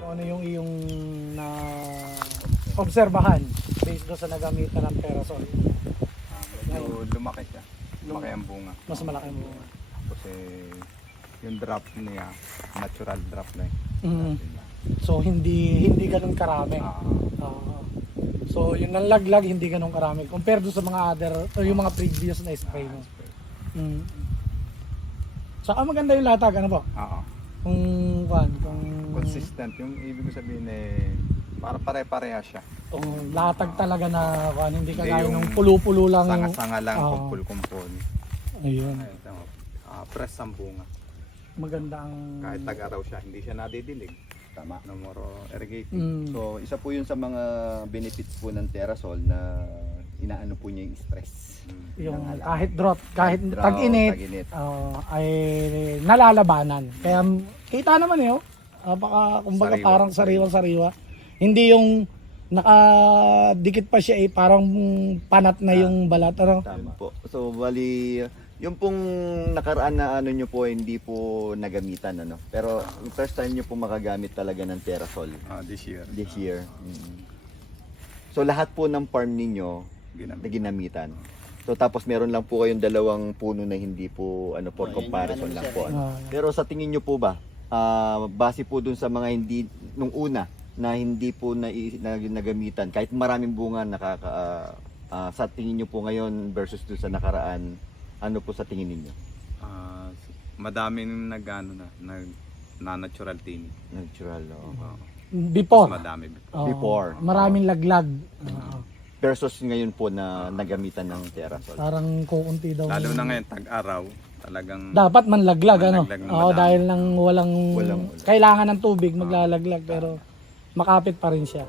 kung ano yung iyong na obserbahan based doon sa nagamitan ng Terasol. Medyo lumaki siya. Lumaki ang bunga. Mas malaki mo. Kasi yung drop niya, natural drop na eh. Mm. So hindi ganun karami. So yung nalaglag hindi ganun karami compared doon sa mga other o yung mga previous na spray mo. Mm. Saka maganda yung latag, ano po? Oo. Kung Consistent. Yung ibig ko sabihin eh, para pare-pareha siya. latag talaga na hindi kagaya Hindi yung nung pulo-pulo lang. Sanga-sanga lang, Oo. kumpul-kumpul. Ayun. Ito, press ang bunga. Maganda ang Kahit tag-araw siya, hindi siya nadidilig. Tama. No more irrigating. Mm. So, isa po yun sa mga benefits po ng Terasol na inaano po niya yung stress. yung ng halaman. kahit drought, kahit Drought, tag-init, tag-init. ay nalalabanan. Kaya kita naman eh, baka kumbaga Sariwa. parang sariwa-sariwa. Hindi yung nakadikit pa siya parang panat na yung balat. Ano? Tama po. So, bali, yung pong nakaraan na ano nyo po, hindi po nagamitan, ano? Pero, yung first time nyo po makagamit talaga ng Terasol This year. this year. So, lahat po ng farm ninyo na Ginamit. ginamitan. So, tapos meron lang po kayong dalawang puno na hindi po, ano, for Oh, yun yung comparison ano lang siya po. Ano. Pero sa tingin nyo po ba, base po dun sa mga hindi, nung una, na hindi po nagamitan, kahit maraming bunga, sa tingin nyo po ngayon versus dun sa nakaraan, ano po sa tingin ninyo? Madaming na natural tinig. Natural, oh. Before. Mas madami before. Oo. Before. Maraming laglag. Oo. Versus ngayon po na nagamitan ng Terasol. Parang kukunti daw. Lalo na ngayon, tag-araw, talagang Dapat manlaglag, ano? Manlaglag ng Oo, madami. dahil nang walang Walang- kailangan ng tubig maglalaglag pero makapit pa rin siya.